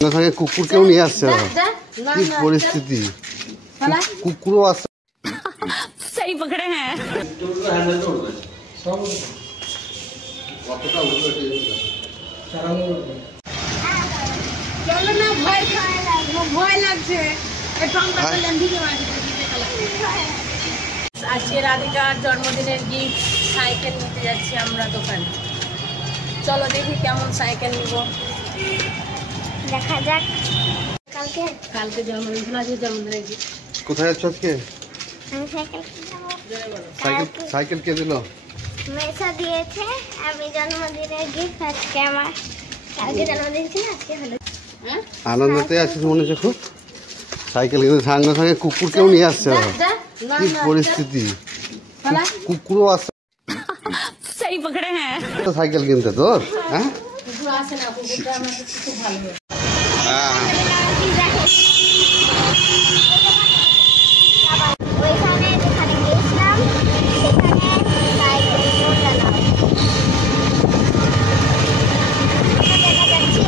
কুকুর কেউ নিয়ে আসছে কি পরিস্থিতি কুকুরও আসছে सही पकड़े हैं চলো না ভয় লাগছে আজকে রাধিকার জন্মদিনের গিফট সাইকেল নিতে যাচ্ছি আমরা দোকানে। চলো দেখি কেমন সাইকেল নিব, দেখা যাক। কালকে জন্মদিন, আজকে জন্মদিনের গিফট। কোথায় যাচ্ছ আজকে? সাইকেল কে দিল? মেসা দিয়েছে। আমি জন্মদিনের গিফট আজকে আমার, কালকে জন্মদিন ছিল, আজকে হলো। আনন্দতে আছিস মনে হচ্ছে খুব। সাইকেল কিন্তু সঙ্গে সঙ্গে কুকুর কেউ নিয়ে আসছে কি পরিস্থিতি কুকুরও আসছে सही पकड़े हैं সাইকেল কিনতে তোর হ্যাঁ কুকুর আসে না, কুকুরটা আমার খুব ভালো। ওইখানে যেখানে গেছিলাম সেখানে সাইকেল মোটালাম। দেখা যাচ্ছে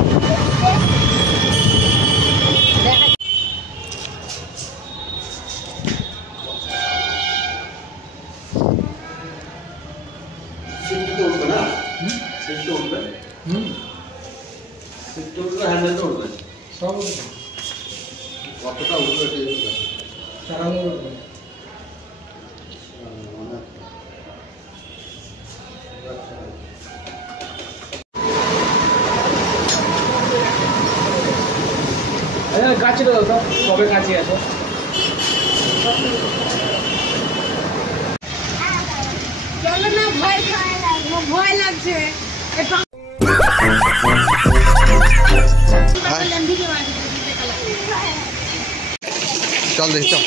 কাছে দাও তো, কবে কাছে আসো? চলো না ভয় লাগছে চল দেখি চল।